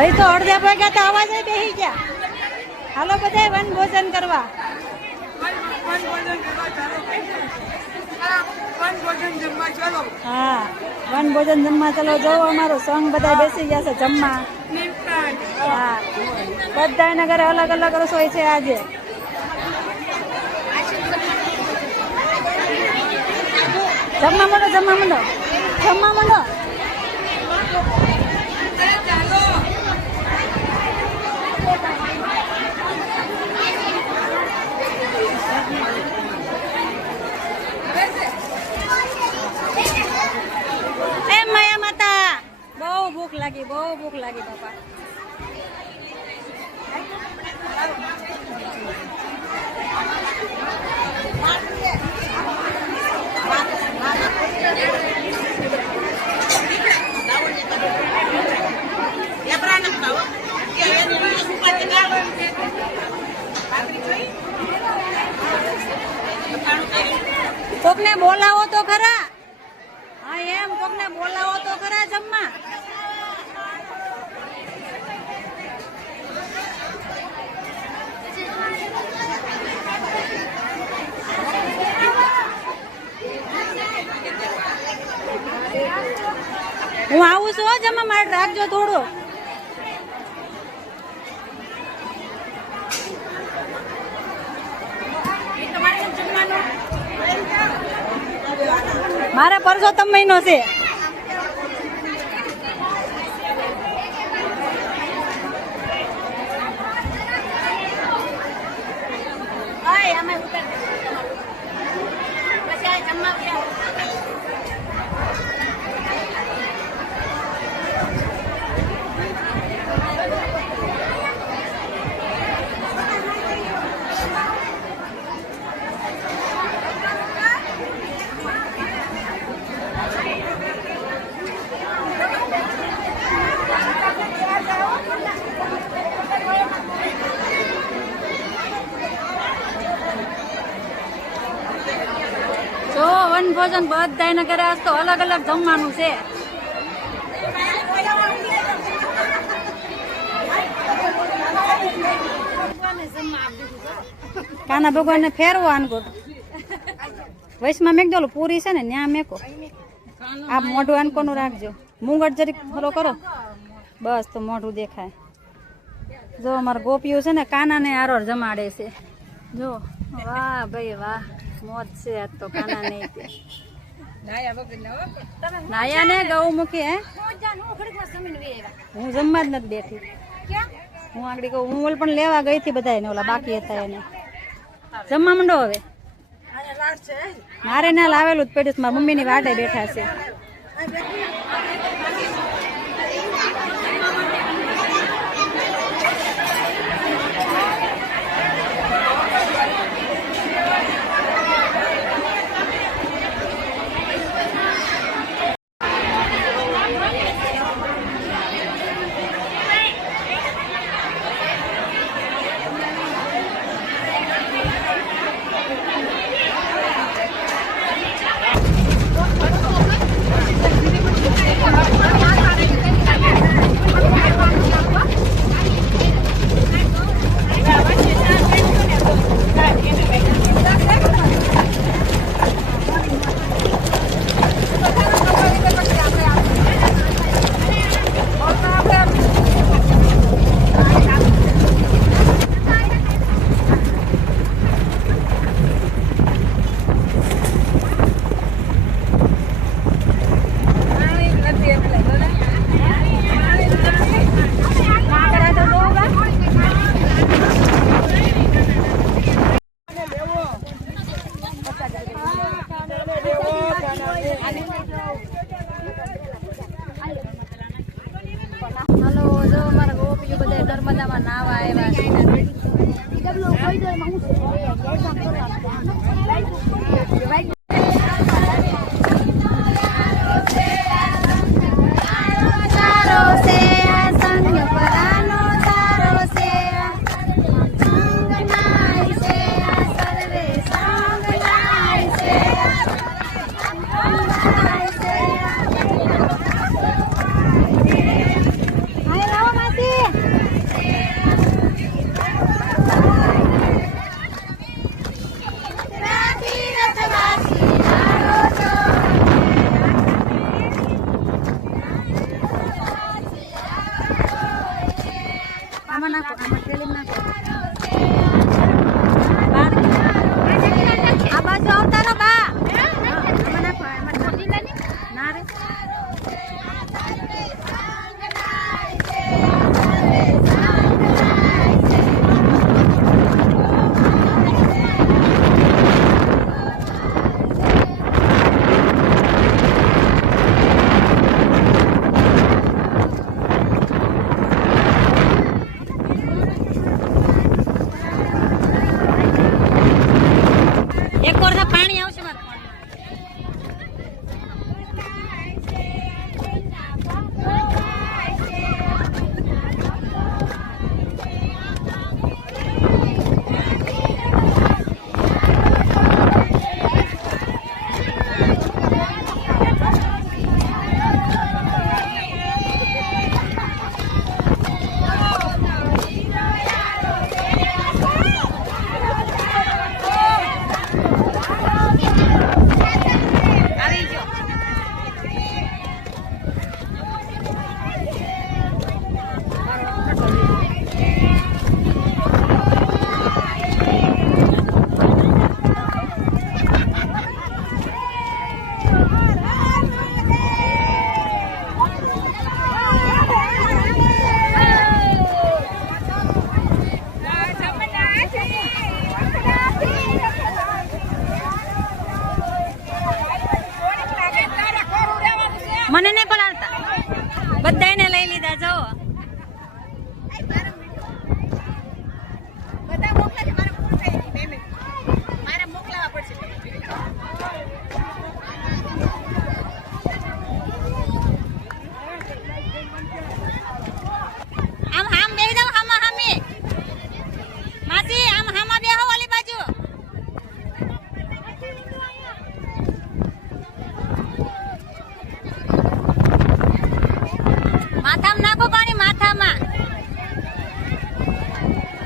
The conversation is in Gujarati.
અહીં તો અડધા ભાગ્યા તો અવાજ બેસી ગયા. હાલો બધા વન ભોજન કરવા. હા, વન ભોજન જમવા ચલો. જો અમારો સંઘ બધા બેસી ગયા છે જમવા. હા, બધાના ઘરે અલગ અલગ રસોઈ છે આજે. જમવા માંડો, જમવા માંડો, જમવા માંડો. ભૂખ લાગી, બહુ ભૂખ લાગી બાપા. કોકને બોલાવો તો ખરા. હા એમ, કોકને બોલાવો તો ખરા જમવા. હું આવું છું જમવા માટે, રાખજો થોડું. મારા પરસોત્તમ મહિનો છે. વન ભોજન બધાને ઘરે આજ તો અલગ અલગ જમવાનું છે. કાના ભગવાન ને ફેરવો આનકોટ વૈશમાં મેક દો. પૂરી છે ને ન્યા મેકો. આ મોઢું આનકો નું રાખજો. મુંગટ જરીક ફોલો કરો બસ, તો મોઢું દેખાય. જો અમારા ગોપીઓ છે ને કાના ને આરોર જમાડે છે. જો વાહ ભાઈ વાહ, મોજ છે આજ તો કાના નહીં. નાયા ને ગૌ મૂકી. હે હું જમવા જ નથી બેઠી. હું આગળ કહું, હું ઓલ પણ લેવા ગઈ હતી બધા ને ઓલા બાકી હતા એને. જમવા માંડો હવે. મારે ના લાવેલું જ પડ્યું, મારા મમ્મી ની વાટે બેઠા છે. નર્મદામાં નાવા આવ્યા છે. આમાં નાખો, આમાં થેલીમાં નાખો.